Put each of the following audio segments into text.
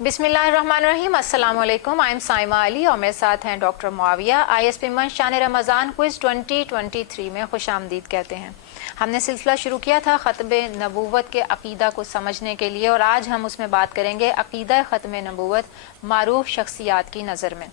बिस्मिल्लाहिर्रहमानिर्रहीम। अस्सलाम वालेकुम। आई एम साइमा अली और मेरे साथ हैं डॉक्टर मुआविया। ISP मंच शान रमज़ान क्विज़ 2023 में खुश आमदीद कहते हैं। हमने सिलसिला शुरू किया था ख़त्म नबूवत के अक़ीदा को समझने के लिए और आज हम उसमें बात करेंगे अक़ीदा ख़त्म नबूवत मारूफ शख्सियात की नज़र में।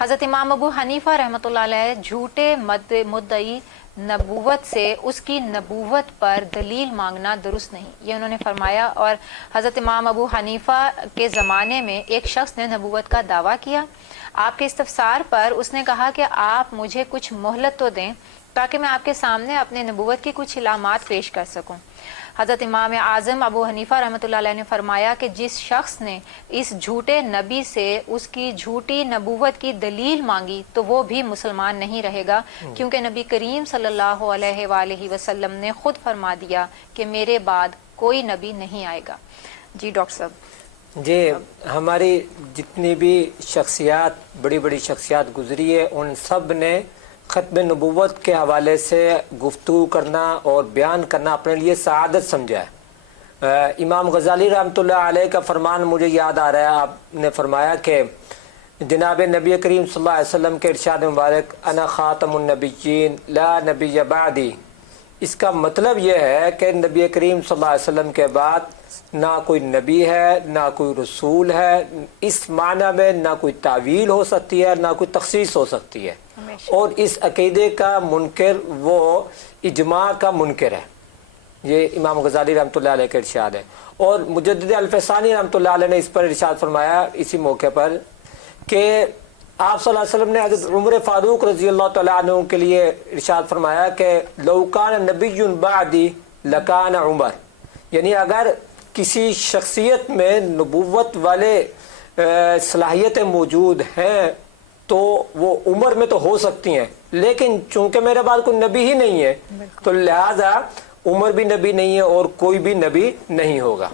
हज़रत इमाम अबू हनीफ़ा रहमतुल्लाह अलैह झूठे मुद्दई नबूवत से उसकी नबूवत पर दलील मांगना दुरुस्त नहीं, ये उन्होंने फरमाया। और हज़रत इमाम अबू हनीफ़ा के ज़माने में एक शख्स ने नबूवत का दावा किया। आपके इस्तफसार पर उसने कहा कि आप मुझे कुछ मोहलत तो दें ताकि मैं आपके सामने अपने नबूवत की कुछ इलामात पेश कर सकूं। हज़रत इमाम आज़म अबू हनीफ़ा रहमतुल्लाह अलैह ने फरमाया कि जिस शख्स ने इस झूठे नबी से उसकी झूठी नबूवत की दलील मांगी तो वो भी मुसलमान नहीं रहेगा, क्योंकि नबी करीम सल्लल्लाहु अलैहि वसल्लम ने खुद फरमा दिया कि मेरे बाद कोई नबी नहीं आएगा। जी डॉक्टर साहब। जी, हमारी जितनी भी शख्सियात बड़ी बड़ी शख्सियात गुजरी है उन सब ने ख़त्म नबूवत के हवाले से गुफ्तगू करना और बयान करना अपने लिए सआदत समझा है। इमाम गज़ाली रहमतुल्लाह अलैह का फरमान मुझे याद आ रहा है। आपने फरमाया कि जनाब नबी करीम सल्लल्लाहु अलैहि वसल्लम के इरशाद मुबारक अना ख़ातमुन नबिय्यीन ला नबिय्य बादी, इसका मतलब यह है कि नबी करीम सल्लल्लाहु अलैहि वसल्लम के बाद ना कोई नबी है ना कोई रसूल है। इस माना में ना कोई तावील हो सकती है ना कोई तखसीस हो सकती है। और इस अकीदे का मुनकर वो इजमा का मुनकर है। ये इमाम गज़ाली रहमतुल्लाह अलैह का इरशाद है। और मुजद्दिद अल-फ़सानी रहमतुल्लाह अलैह ने इस पर इरशाद फरमाया इसी मौके पर कि आप सल्लल्लाहु अलैहि वसल्लम ने हज़रत उमर फ़ारूक रज़ी अल्लाह तआला अन्हु के लिए इरशाद फरमाया कि लौ कान नबिय्युन बादी लकान उमर, यानी अगर किसी शख्सियत में नबूवत वाले सलाहियतें मौजूद हैं तो वो उम्र में तो हो सकती हैं, लेकिन चूंकि मेरे बाद कोई नबी ही नहीं है तो लिहाजा उमर भी नबी नहीं है और कोई भी नबी नहीं होगा।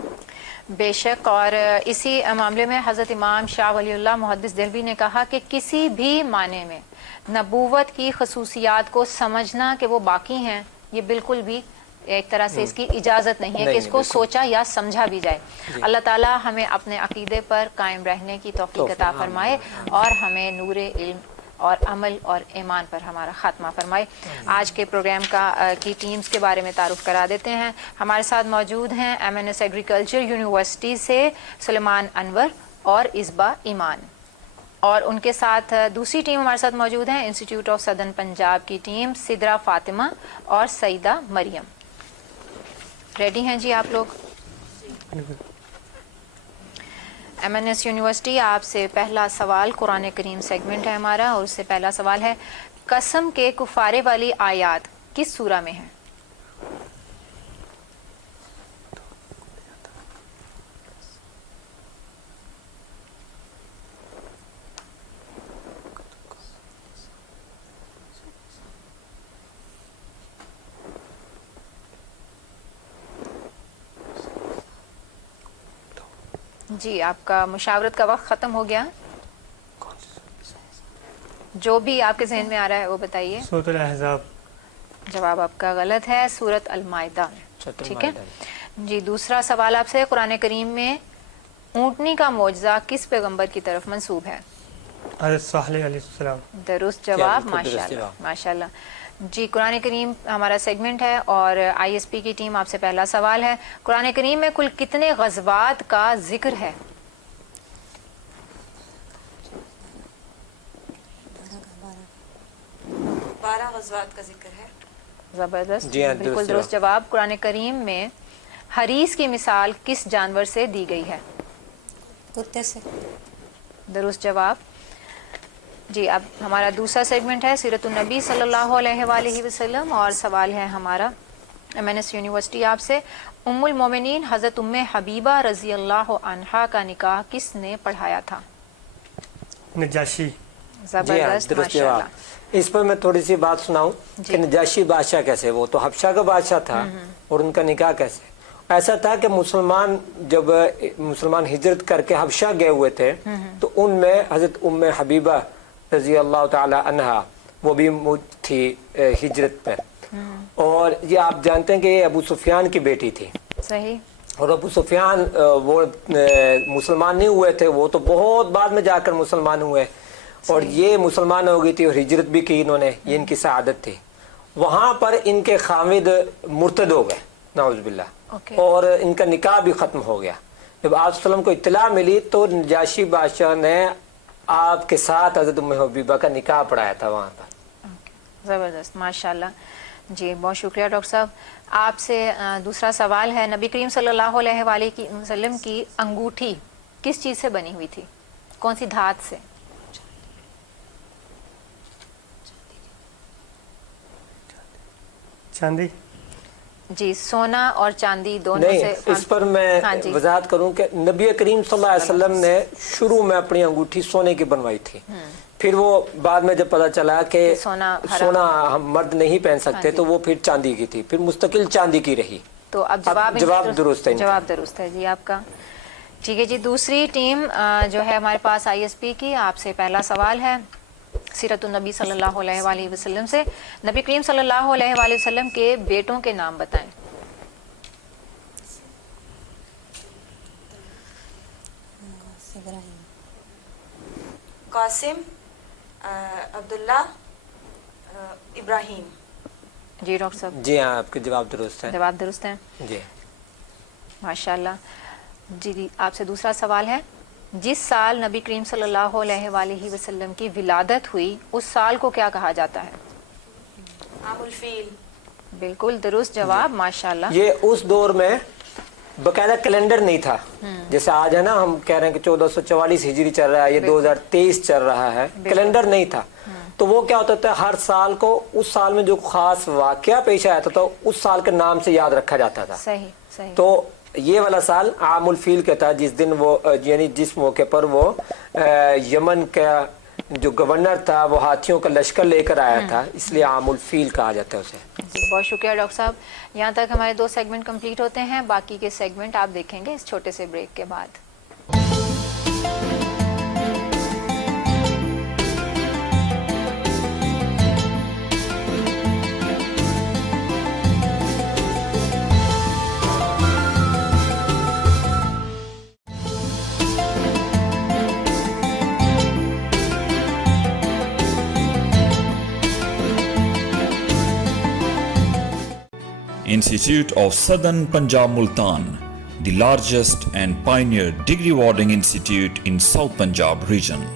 बेशक। और इसी मामले में हज़रत इमाम शाह वलीउल्लाह मुहद्दिस देहलवी ने कहा कि किसी भी माने में नबूवत की खसूसियात को समझना कि वो बाकी हैं, ये बिल्कुल भी एक तरह से इसकी इजाज़त नहीं है कि इसको सोचा या समझा भी जाए। अल्लाह ताला हमें अपने अकीदे पर कायम रहने की तौफीक अता फरमाए और हमें नूरे इल्म और अमल और ईमान पर हमारा ख़ात्मा फरमाए। आज के प्रोग्राम की टीम्स के बारे में तारुफ करा देते हैं। हमारे साथ मौजूद हैं MNS एग्रीकल्चर यूनिवर्सिटी से सुलेमान अनवर और इस्बा ईमान, और उनके साथ दूसरी टीम हमारे साथ मौजूद हैं इंस्टीट्यूट ऑफ सदर्न पंजाब की टीम सिदरा फातिमा और सईदा मरियम। रेडी हैं जी आप लोग? MNS यूनिवर्सिटी, आपसे पहला सवाल कुरान करीम सेगमेंट है हमारा, और उससे पहला सवाल है कसम के कुफारे वाली आयत किस सूरा में है? जी, आपका मुशावरत का वक्त ख़त्म हो गया। जो भी आपके जहन में आ रहा है वो बताइए। सूरत अल-अहज़ाब। जवाब आपका गलत है, सूरत अल-माइदा। ठीक है जी। दूसरा सवाल आपसे, कुरान करीम में ऊँटनी का मौजज़ा किस पैगंबर की तरफ मंसूब है? हज़रत सालेह अलैहिस्सलाम। दुरुस्त जवाब, माशाल्लाह माशाल्लाह। जी, कुरान करीम हमारा सेगमेंट है और ISP की टीम, आपसे पहला सवाल है कुरान करीम में कुल कितने गज़वात का जिक्र है? 12 गज़वात का जिक्र है। ज़बरदस्त, जी हाँ, बिल्कुल दुरुस्त जवाब। कुरान करीम में हरीस की मिसाल किस जानवर से दी गई है? कुत्ते से। दुरुस्त जवाब। जी, अब हमारा दूसरा सेगमेंट है सीरतुन नबी सल्लल्लाहु अलैहि वसल्लम, और सवाल है हमारा MNS यूनिवर्सिटी आपसे, उम्मुल मोमिनीन हज़रत उम्मे हबीबा रज़ी अल्लाह अन्हा का निकाह किसने पढ़ाया था? नजाशी। ज़बरदस्त, माशाल्लाह। इस पर मैं थोड़ी सी बात सुनाऊं कि नजाशी बादशाह कैसे, वो तो हबशा का बादशाह था और उनका निकाह कैसे? ऐसा था कि जब मुसलमान हिजरत करके हबशा गए हुए थे तो उनमें हज़रत उम्मे हबीबा रज़ी अल्लाह ताला अन्हा वो भी थी हिजरत पर। और ये आप जानते हैं कि ये अबू सुफियान की बेटी थी। सही। और अबू सुफियान वो मुसलमान नहीं हुए थे, वो तो बहुत बाद में जाकर मुसलमान हुए, और ये मुसलमान हो गई थी और हिजरत भी की इन्होंने, ये इनकी सआदत थी। वहाँ पर इनके खामिद मुर्तद हो गए नाउज़ुबिल्लाह, और इनका निकाह भी ख़त्म हो गया। जब आप सल्लम को इत्तला मिली तो नजाशी बादशाह ने आपके साथ हज़रत उम्मे हबीबा का निकाह पढ़ाया था वहाँ पर। ज़बरदस्त, माशाल्लाह जी, बहुत शुक्रिया डॉक्टर साहब। आपसे दूसरा सवाल है, नबी करीम सल्लल्लाहु अलैहि वसल्लम की अंगूठी किस चीज़ से बनी हुई थी, कौन सी धात से? चांदी। जी, सोना और चांदी दोनों नहीं, से। इस पर मैं हाँ जी। वजाहत करूं कि नबी करीम सल्लल्लाहु अलैहि वसल्लम ने शुरू में अपनी अंगूठी सोने की बनवाई थी, फिर वो बाद में जब पता चला कि सोना हम मर्द नहीं पहन सकते, तो वो फिर चांदी की थी, फिर मुस्तकिल चांदी की रही। तो अब जवाब दुरुस्त है, जवाब दुरुस्त है जी आपका। ठीक है जी, दूसरी टीम जो है हमारे पास ISP की, आपसे पहला सवाल है सीरतुन नबी सल्लल्लाहु अलैहि वसल्लम से। नबी करीम सल्लल्लाहु अलैहि वसल्लम के बेटों के नाम बताएं। कासिम, अब्दुल्ला, इब्राहिम। जी डॉक्टर साहब। जी हाँ, आपके जवाब दुरुस्त है। जवाब दुरुस्त है जी, माशाल्लाह जी। आपसे दूसरा सवाल है, जिस साल नबी करीम सल्लल्लाहु अलैहि वसल्लम की विलादत हुई उस साल को क्या कहा जाता है? आमुल फील। बिल्कुल दुरुस्त जवाब, माशाल्लाह। ये उस दौर में बकायदा कैलेंडर नहीं था, जैसे आज है ना, हम कह रहे हैं कि 1444 हिजरी चल रहा है, ये 2023 चल रहा है, कैलेंडर नहीं था। तो वो क्या होता था, हर साल को उस साल में जो खास वाकया पेश आया था, तो उस साल के नाम से याद रखा जाता था। सही सही। तो ये वाला साल आमुल फील का था, जिस दिन वो यानी जिस मौके पर वो यमन का जो गवर्नर था वो हाथियों का लश्कर लेकर आया था, इसलिए आमुल फील कहा जाता है उसे। जी, बहुत शुक्रिया डॉक्टर साहब। यहाँ तक हमारे 2 सेगमेंट कंप्लीट होते हैं, बाकी के सेगमेंट आप देखेंगे इस छोटे से ब्रेक के बाद। Institute of Southern Punjab Multan, the largest and pioneer degree awarding institute in South Punjab region.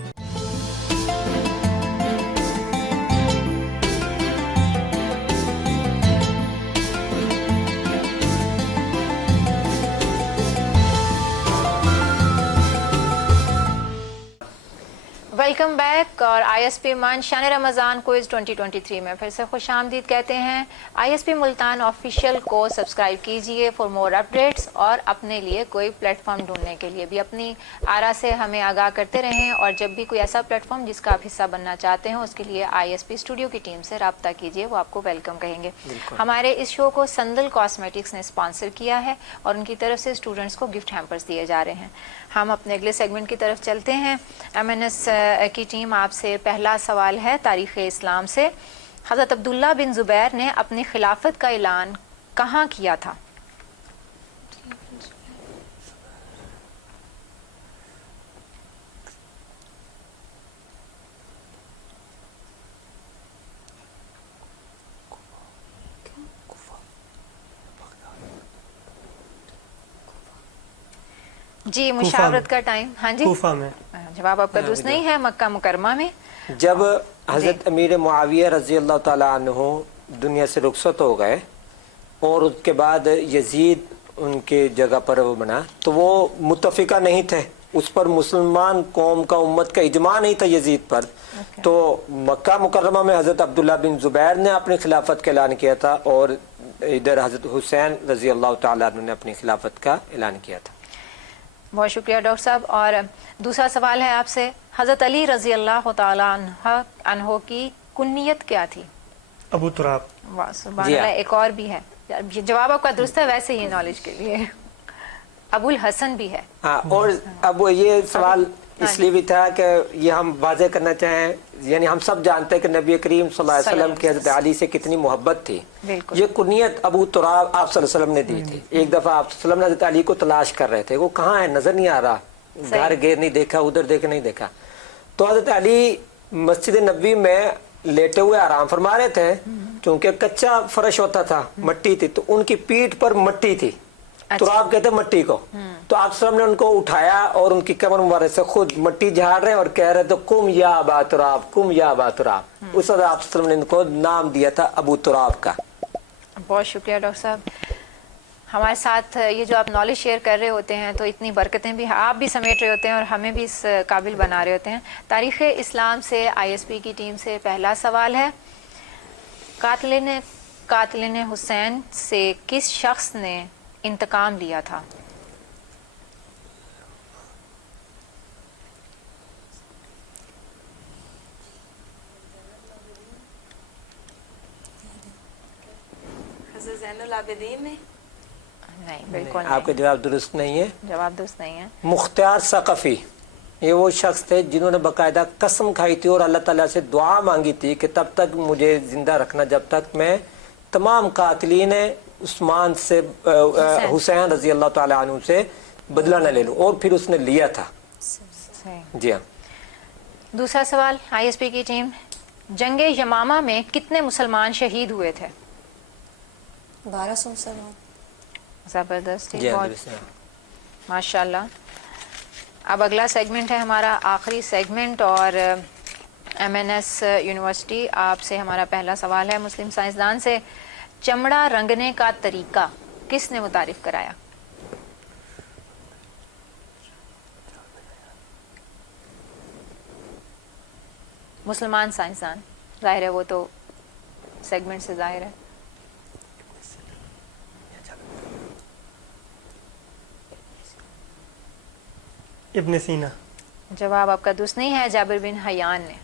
Welcome back. और ISP मान शान रमज़ान क्विज 2023 में फिर से खुश आमदीद कहते हैं। ISP मुल्तान ऑफिशियल को सब्सक्राइब कीजिए फॉर मोर अपडेट्स, और अपने लिए कोई प्लेटफॉर्म ढूंढने के लिए भी अपनी आरा से हमें आगाह करते रहें, और जब भी कोई ऐसा प्लेटफॉर्म जिसका आप हिस्सा बनना चाहते हैं उसके लिए ISP स्टूडियो की टीम से रब्ता कीजिए, वो आपको वेलकम कहेंगे। हमारे इस शो को संदल कॉस्मेटिक्स ने स्पॉन्सर किया है और उनकी तरफ से स्टूडेंट्स को गिफ्ट हैम्पर्स दिए जा रहे हैं। हम अपने अगले सेगमेंट की तरफ चलते हैं। MNS की टीम आपसे पहला सवाल है तारीख़ इस्लाम से। हज़रत अब्दुल्ला बिन ज़ुबैर ने अपनी खिलाफत का ऐलान कहाँ किया था? जी, मुशावरत का टाइम। हाँ जी, कूफा में। जवाब आपका दुरुस्त नहीं है, मक्का मुकरमा में। जब हजरत अमीर मुआविया रजी अल्लाह ताला अन्हु दुनिया से रुखसत हो गए और उसके बाद यजीद उनके जगह पर वो बना, तो वो मुत्तफिका नहीं थे उस पर, मुसलमान कौम का उम्मत का इजमा नहीं था यजीद पर। तो मक्का मुकरमा में हजरत अब्दुल्ला बिन ज़ुबैर ने अपनी खिलाफत का ऐलान किया था, और इधर हजरत हुसैन रजी अल्लाह ताला अन्हु ने अपनी खिलाफत का ऐलान किया था। बहुत शुक्रिया डॉक्टर साहब। और दूसरा सवाल है आपसे, हज़रत अली रजी अल्लाह तआला अन्हो की कुन्नियत क्या थी? अबू तुराब। वाह सुभान अल्लाह, एक और भी है। जवाब आपका दुरुस्त है, वैसे ही नॉलेज के लिए अबुल हसन भी है। हाँ, और अब ये सवाल इसलिए भी था कि ये हम वाज़े करना चाहें यानी हम सब जानते हैं कि नबी करीम सल्लल्लाहु अलैहि वसल्लम की हज़रत अली से कितनी मोहब्बत थी। बिल्कुल। ये कुनियत अबू तुराब आप सल्लल्लाहु अलैहि वसल्लम ने दी थी। एक दफ़ा आप सल्लल्लाहु अलैहि वसल्लम ने हज़रत अली को तलाश कर रहे थे, वो कहाँ है, नजर नहीं आ रहा, घर घेर नहीं देखा, उधर देख नहीं देखा। तो हज़रत अली मस्जिद नबी में लेटे हुए आराम फरमा रहे थे, क्योंकि कच्चा फर्श होता था, मट्टी थी, तो उनकी पीठ पर मट्टी थी। तो आप कहते हैं मट्टी को, तो आप सल्लम ने उनको उठाया और उनकी कमर मुबारक से खुद मट्टी झाड़ रहे और कह रहे थे कुम या अबा तुराब, कुम या अबा तुराब। उस वक्त आप सल्लम ने इनको नाम दिया था अबू तुराब का। बहुत शुक्रिया डॉक्टर साहब, हमारे साथ ये जो आप नॉलेज शेयर कर रहे होते हैं तो इतनी बरकतें भी आप भी समेट रहे होते हैं और हमें भी इस काबिल बना रहे होते हैं। तारीख़ इस्लाम से ISP की टीम से पहला सवाल है, कातिल हुसैन से किस शख्स ने इंतकाम लिया था? हज़रत ज़ैनुल आबिदीन ने? नहीं, बिल्कुल आपका जवाब दुरुस्त नहीं है, जवाब दुरुस्त नहीं है। मुख्तार सक़फ़ी, ये वो शख्स थे जिन्होंने बाकायदा कसम खाई थी और अल्लाह ताला से दुआ मांगी थी कि तब तक मुझे जिंदा रखना जब तक मैं तमाम कातिलीन उस्मान से हुसैन रजी अल्लाह ताला अन्हु से बदला न ले लूं, और फिर उसने लिया था। सही। जी हाँ। दूसरा सवाल ISP की टीम, जंगे यमामा में कितने मुसलमान शहीद हुए थे? 1200 मुसलमान। ज़बरदस्त, जी हाँ, बहुत माशाल्लाह। अब अगला सेगमेंट है हमारा आखिरी सेगमेंट और MNS यूनिवर्सिटी आपसे हमारा पहला सवाल है, मुस्लिम साइंसदान से, चमड़ा रंगने का तरीका किसने मुतारिफ कराया? मुसलमान साइंसदान, जाहिर है वो तो सेगमेंट से जाहिर है। इब्न सीना। जवाब आपका दुरुस्त नहीं है, जाबिर बिन हयान ने।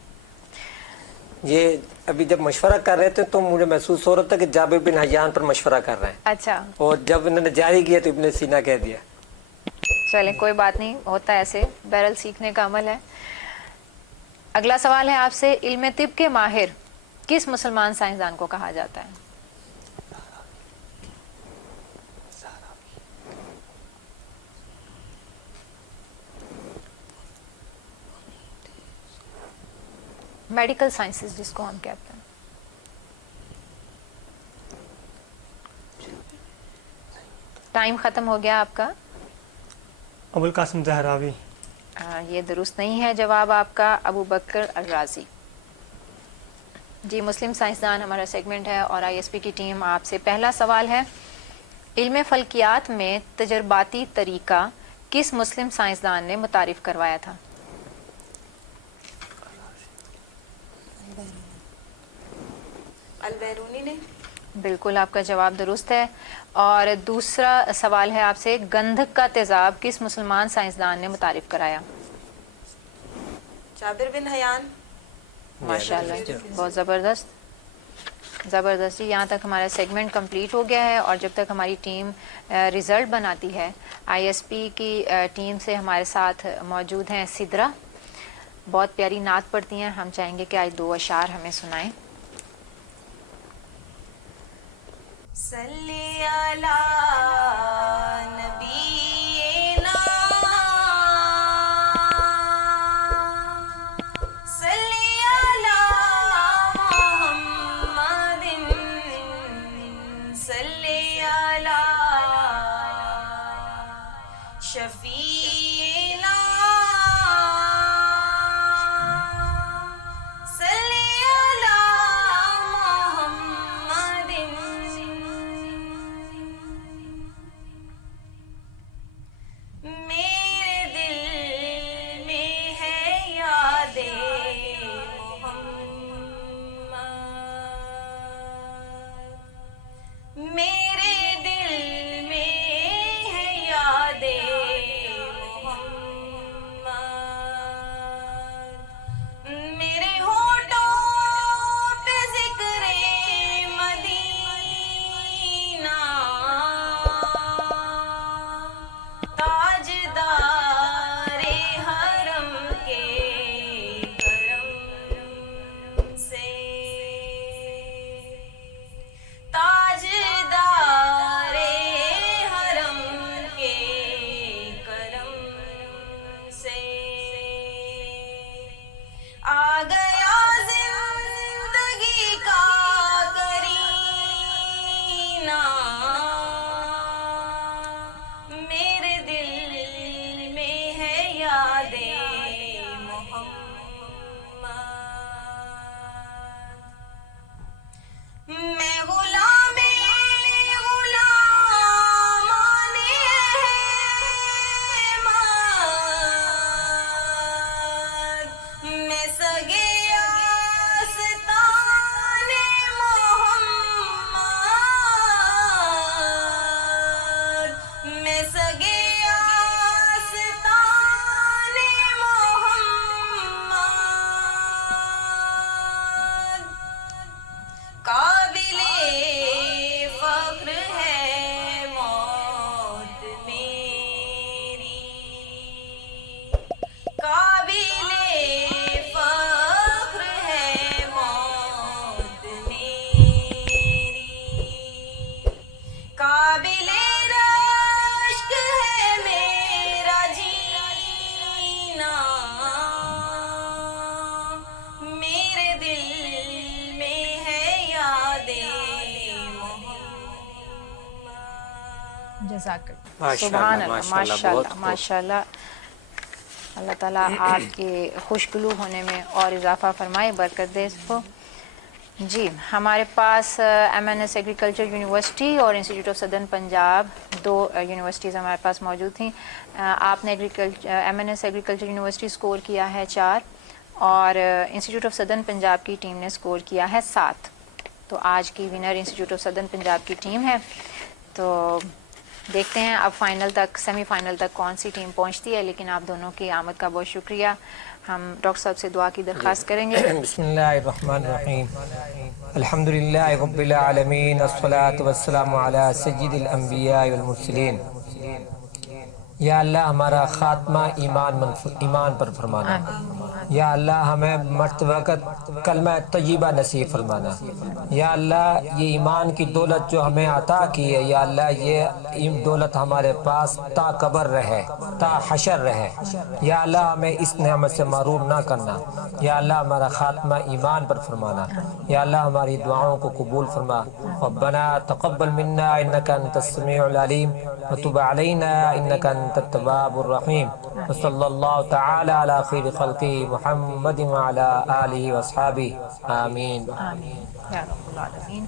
ये अभी जब मशवरा कर रहे थे तो मुझे महसूस हो रहा था कि जाबिर बिन हयान पर मशवरा कर रहे हैं, अच्छा, और जब इन्होंने जारी किया तो इब्न सीना कह दिया। चलें कोई बात नहीं, होता है ऐसे, बहरहाल सीखने का अमल है। अगला सवाल है आपसे, इल्म तिब के माहिर किस मुसलमान साइंसदान को कहा जाता है? मेडिकल साइंसेस जिसको हम कहते हैं। टाइम ख़त्म हो गया आपका। अबुल कासिम ज़हरावी। ये दुरुस्त नहीं है जवाब आपका, अबू बकर अल-राज़ी। जी, मुस्लिम साइंसदान हमारा सेगमेंट है और ISP की टीम आपसे पहला सवाल है, इल्म फल्कियात में तजर्बाती तरीका किस मुस्लिम साइंसदान ने मुतारिफ करवाया था? अल-बैरूनी ने? बिल्कुल आपका जवाब दुरुस्त है। और दूसरा सवाल है आपसे, गंधक का तेजाब किस मुसलमान साइंसदान ने मुतारिफ कराया? Jabir bin Hayyan. माशाल्लाह, बहुत ज़बरदस्त ज़बरदस्त। यहाँ तक हमारा सेगमेंट कंप्लीट हो गया है और जब तक हमारी टीम रिज़ल्ट बनाती है, ISP की टीम से हमारे साथ मौजूद हैं सिद्रा, बहुत प्यारी नात पढ़ती हैं, हम चाहेंगे कि आज 2 अशार हमें सुनाएं। सल्ली अला नबीना, सल्ली अला मुहम्मदिन, सल्ली अला शफीना, सल्ली अला मुहम्मदिन। से आ गया जिंदगी का करीना, मेरे दिल में है यादें मोहम्मद। मैं गुलामे गुलामाने अहमद, मैं सगे आस्ताने मोहम्मद, मैं सगे आस्ताने मोहम्मद। काबिले फख्र है मौत मेरी, काबिले फख्र है मौत मेरी, काबिले रश्क है मेरा जीना, मेरे दिल में है यादें मोहम्मद। जज़ाकल्लाह। माशाअल्लाह, सुभान अल्लाह, माशाअल्लाह, माशाअल्लाह, बहुत खूब। माशाअल्लाह। अल्लाह ताला आपके खुशगलू होने में और इजाफा फरमाए, बरकत दे इसको। जी, हमारे पास MNS एग्रीकल्चर यूनिवर्सिटी और इंस्टीट्यूट ऑफ सदर्न पंजाब, दो यूनिवर्सिटीज़ हमारे पास मौजूद थी। आपने MNS एग्रीकल्चर यूनिवर्सिटी स्कोर किया है 4 और इंस्टीट्यूट ऑफ सदर्न पंजाब की टीम ने स्कोर किया है 7। तो आज की winner institute of southern Punjab की टीम है। तो देखते हैं अब फाइनल तक, सेमीफाइनल तक कौन सी टीम पहुंचती है। लेकिन आप दोनों की आमद का बहुत शुक्रिया। हम डॉक्टर साहब से दुआ की दरख्वास्त करेंगे। बिस्मिल्लाहिर्रहमानिर्रहीम, अल्हम्दुलिल्लाहि रब्बिल आलमीन, अस्सलातु वस्सलामु अला सय्यिदिल अंबिया वल मुरसलीन। या अल्लाह हमारा खात्मा ईमान पर फरमाना। या अल्लाह हमें मरते वक़्त कलमा तय्यबा नसीब फरमाना। या अल्लाह ये ईमान की दौलत जो हमें अता की है, या अल्लाह ये दौलत हमारे पास ता कब्र रहे, ता हशर रहे। या अल्लाह हमें इस नेमत से महरूम ना करना। या अल्लाह हमारा खात्मा ईमान पर फरमाना। या अल्लाह हमारी दुआओं को कबूल फरमा। रब्बना तक़ब्बल मिन्ना इन्नका अंतस समीउल अलीम व तुब अलैना इन्नका अंतत तव्वाबुर रहीम। व सल्लल्लाहु तआला अला खैरि खल्क़ि मुहम्मद व अला आलिहि व अस्हाबिहि आमीन। आमीन या रब्बुल आलमीन।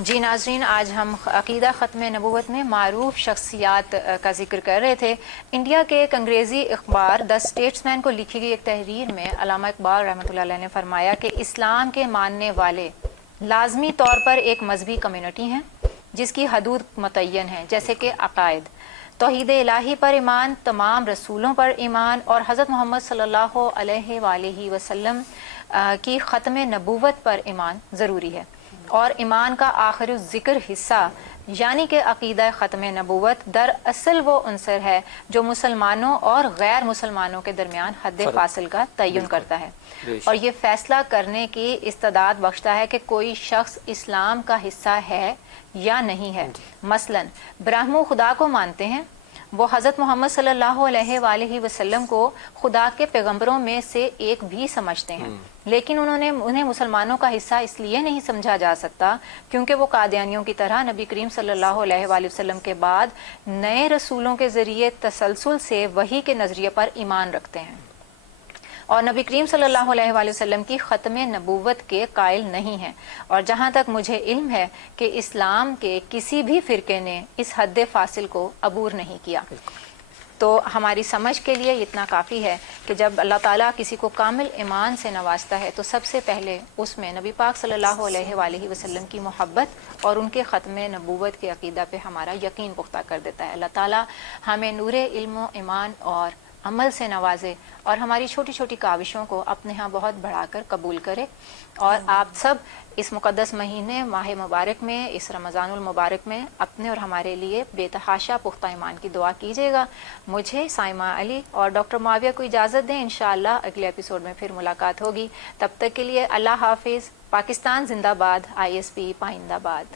जी नाज़रीन, आज हम अक़ीदा ख़त्म नबूवत में मारूफ शख्सियात का जिक्र कर रहे थे। इंडिया के एक अंग्रेज़ी अखबार द स्टेट्समैन को लिखी गई एक तहरीर में अल्लामा इकबाल रहमतुल्लाह अलैह ने फरमाया कि इस्लाम के मानने वाले लाजमी तौर पर एक मजहबी कम्युनिटी हैं जिसकी हदूद मुतय्यन है, जैसे कि अक़ायद, तौहीद इलाही पर ईमान, तमाम रसूलों पर ईमान और हज़रत मोहम्मद सल्लल्लाहु अलैहि वसल्लम की ख़त्म नबूवत पर ईमान ज़रूरी है। और ईमान का आखिरी ज़िक्र हिस्सा यानी कि अक़ीदा ख़त्म नबूवत दरअसल वो अंसर है जो मुसलमानों और गैर मुसलमानों के दरमियान हद फासिल का तयन करता है और ये फ़ैसला करने की इस्तेदाद बख्शता है कि कोई शख्स इस्लाम का हिस्सा है या नहीं है। मसलन ब्राह्मण खुदा को मानते हैं, वो हज़रत मोहम्मद सल्लल्लाहु अलैहि वसल्लम को खुदा के पैगंबरों में से एक भी समझते हैं, लेकिन उन्हें मुसलमानों का हिस्सा इसलिए नहीं समझा जा सकता क्योंकि वो कादियानियों की तरह नबी करीम सल्लल्लाहु अलैहि वसल्लम के बाद नए रसूलों के ज़रिए तसलसल से वही के नज़रिए पर ईमान रखते हैं और नबी करीम सल्लल्लाहु अलैहि वसल्लम की ख़त्म नबूवत के कायल नहीं हैं। और जहाँ तक मुझे इल्म है कि इस्लाम के किसी भी फ़िरके ने इस हद फासिल को अबूर नहीं किया। तो हमारी समझ के लिए इतना काफ़ी है कि जब अल्लाह ताला किसी को कामिल ईमान से नवाजता है तो सबसे पहले उसमें नबी पाक सल्लल्लाहु अलैहि वसल्लम की मोहब्बत और उनके ख़त्म नबूवत के अक़ीदा पे हमारा यकीन पुख्ता कर देता है। अल्लाह ताला हमें नूरे इल्म ईमान और अमल से नवाजे और हमारी छोटी छोटी काविशों को अपने यहाँ बहुत बढ़ाकर कबूल करे। और आप सब इस मुक़द्दस महीने माह मुबारक में, इस रमज़ानुल मुबारक में अपने और हमारे लिए बेतहाशा पुख्ता ईमान की दुआ कीजिएगा। मुझे साइमा अली और डॉक्टर मुआविया को इजाज़त दें। इंशाअल्लाह अगले एपिसोड में फिर मुलाकात होगी। तब तक के लिए अल्लाह हाफिज़। पाकिस्तान जिंदाबाद, ISP पाइंदाबाद।